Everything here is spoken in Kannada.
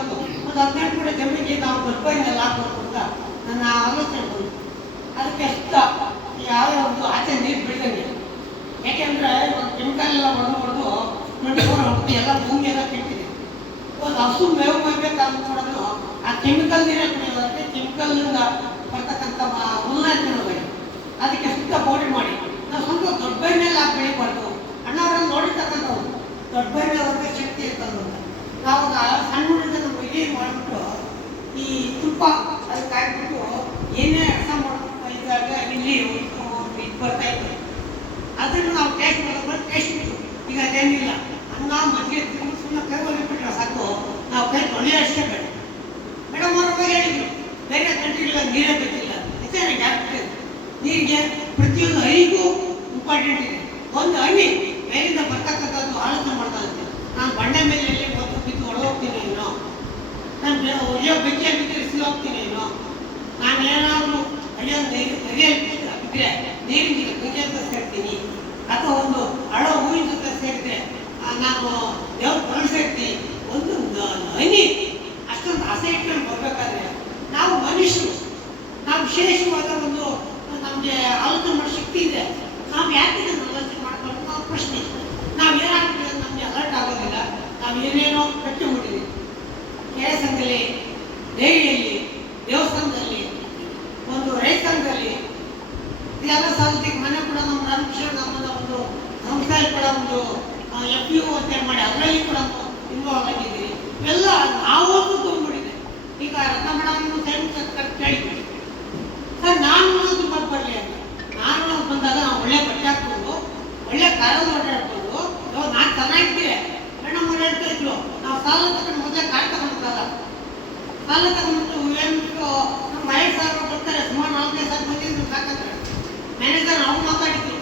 ಬಂತು, ಒಂದು 18 ಗುಂಟೆ ಜಮೀನಿಗೆ ನಾವು ದೊಡ್ಡಬೈನೆಲ್ಲ ಹಾಕಬೇಕು ಅಂತ ನನ್ನ ಆಲೋಚನೆ ಬಂತು. ಅದಕ್ಕೆ ಎಷ್ಟು ಯಾವುದೇ ಒಂದು ಆಚೆ ನೀರು ಬಿಡ್ದಂಗೆ, ಯಾಕೆಂದರೆ ಒಂದು ಕೆಮಿಕಲ್ ಎಲ್ಲ ಹೊಡೆದು 24 ಹೋಗ್ತೀವಿ, ಎಲ್ಲ ಭೂಮಿ ಎಲ್ಲ ಕೆಟ್ಟಿದೆ. ಒಂದು ಹಸು ಮೇವು ಕೊಯ್ಬೇಕಾದ್ರೆ ನೋಡೋದು ಆ ಕೆಮಿಕಲ್ ನೀರೇ ಕುಡಿಯೋದಕ್ಕೆ ಕೆಮಿಕಲ್ನಿಂದ ಬರ್ತಕ್ಕಂಥ ಹುಲ್ಲನ್ನ ತಿನ್ನೋದು. ಅದಕ್ಕೆ ಸುತ್ತ ಪೌಡ್ರಿ ಮಾಡಿ ನಾವು ಸ್ವಂತ ದೊಡ್ಡ ಬೈನಲ್ಲಿ ಹಾಕಿ ಬೆಳಿಬಾರ್ದು. ಅಣ್ಣವರನ್ನು ನೋಡಿರ್ತಕ್ಕಂಥವ್ರು ದೊಡ್ಡ ಬೈನಲ್ಲಿ ಅವ್ರಿಗೆ ಶಕ್ತಿ ಇರ್ತದೆ ಅಂತ ನಾವು ಸಣ್ಣ ಹುಡುಗ ನಮ್ಮ ಇಡೀ ಮಾಡಿಬಿಟ್ಟು ಈ ತುಪ್ಪ ಅದಕ್ಕೆ ಹಾಕ್ಬಿಟ್ಟು ಏನೇ ರಸ ಇದ್ದಾಗ ಇಲ್ಲಿ ಇದು ಬರ್ತಾ ಇತ್ತು, ಅದನ್ನು ನಾವು ಟೇಸ್ಟ್ ಮಾಡೋದು ಟೇಸ್ಟ್ ಇತ್ತು. ಈಗ ಅದೇನಿಲ್ಲ, ಅನ್ನ ಮಜ್ಜಿಗೆ ತಿಂದು ಸುಮ್ಮನೆ ಕೈ ಹೊಲಿಬಿಟ್ರೆ ಸಾಕು, ನಾವು ಕೈ ತೊಳೆಯೋಷ್ಟೇ ಬೇಡ. ಮೇಡಮ್ ಅವ್ರ ಬಗ್ಗೆ ಹೇಳಿದ್ರು, ಬೇರೆ ಕಂಟ್ರಿಗಳ ನೀರೇ ಬೇಕಿಲ್ಲ. ನಿಜಾನೆ ಆಗ್ತದೆ, ನೀರಿಗೆ ಪ್ರತಿಯೊಂದು ಹನಿಗೂ ಇಂಪಾರ್ಟೆಂಟ್ ಇದೆ. ಒಂದು ಹನಿ ಮೇಲಿಂದ ಬರ್ತಕ್ಕಂಥದ್ದು ಆಲೋಚನೆ ಮಾಡ್ತಾ ಇದ್ದೆ. ನಾನು ಬಂಡೆ ಮೇಲೆ ಒಂದು ಬಿದ್ದು ಹೊಡೆದೋಗ್ತೀನಿ ಏನೋ, ನಾನು ಅಯ್ಯೋ ಬೆಂಕಿಯ ಬಿದ್ದರೆ ಸಿಗೋಗ್ತೀನಿ ಏನೋ, ನಾನು ಏನಾದರೂ ಅಯ್ಯೋ ಬಿದ್ದರೆ ನೀರಿನ ಬೆಂಕಿ ಅಂತ ಸೇರ್ತೀನಿ, ಅಥವಾ ಒಂದು ಹಳೋ ಹೂವಿನ ಜೊತೆ ಸೇರಿದ್ರೆ ನಾನು ದೇವ್ರ ಕಳಿಸಿರ್ತೀನಿ. ಒಂದು ಹನಿ ಅಷ್ಟೊಂದು ಆಸೆ ಇಟ್ಕೊಂಡು ಬರಬೇಕಾದ್ರೆ ನಾವು ಮನುಷ್ಯರು, ನಾವು ವಿಶೇಷವಾದ ಒಂದು ನಮಗೆ ಆಲೋಚನೆ ಮಾಡೋ ಶಕ್ತಿ ಇದೆ. ನಾವು ಯಾಕೆ ಆಲೋಚನೆ ಮಾಡ್ಕೊಂಡು ನಾವು ಪ್ರಶ್ನೆ, ನಾವು ಏನಾಗ್ತದೆ ನಮಗೆ ಅಲರ್ಟ್ ಆಗೋದಿಲ್ಲ. ನಾವು ಏನೇನೋ ಕಟ್ಟಿಬಿಟ್ಟಿದ್ದೀವಿ, ಕೆರೆ ಸಂಘದಲ್ಲಿ, ಡೈರಿಯಲ್ಲಿ, ದೇವಸ್ಥಾನದಲ್ಲಿ, ಒಂದು ರೈತ ಸಂಘದಲ್ಲಿ, ಇದೆಲ್ಲ ಸಾಧಿಸಿ ಮನೆ ಕೂಡ ನಮ್ಮ ರಾಮಕೃಷ್ಣ ನಮ್ಮನ್ನ ಒಂದು ಸಂಸ್ಥೆಯಲ್ಲಿ ಕೂಡ ಒಂದು FU ಅಂತ ಮಾಡಿ ಅದರಲ್ಲಿ ಕೂಡ ಇನ್ವಾಲ್ವ್ ಆಗಿದ್ದೀವಿ. ಇವೆಲ್ಲ ನಾವೊಂದು ತುಂಬಿಬಿಟ್ಟಿದೆ. ಈಗ ರತ್ನ ಮೇಡಮ್ ಕೇಳಿದ್ವಿ ಸರ್, ನಾನು ತುಂಬ ಬರಲಿ ಅಂತ. ನಾನು ಬಂದಾಗ ನಾವು ಒಳ್ಳೆ ಬಟ್ಟೆ ಹಾಕ್ಕೊಂಡು ಒಳ್ಳೆ ಕಾರಲ್ಲಿ ಓಡಾಡ್ಕೊಂಡು ನಾನು ಚೆನ್ನಾಗಿದ್ದೆ. ಮೇಡಮ್ ಅವ್ರು ಹೇಳ್ತಾ ಇದ್ರು, ನಾವು ಸಾಲ ತಗೊಂಡು ಮೊದಲೇ ಕಾರ್ ತಗೊಂಡಿದ್ದಲ್ಲ, ಸಾಲ ತಗೊಂಡ್ಬಿಟ್ಟು ಏನ್ಬಿಟ್ಟು ನಮ್ಮ 5,000 ಬರ್ತಾರೆ, ಸುಮಾರು 4-5 ಸಾವಿರ ಬಂದಿದ್ದು ಸಾಕಂದ್ರೆ ಮ್ಯಾನೇಜರ್ ಅವ್ರು ಮಾತಾಡಿದ್ರು,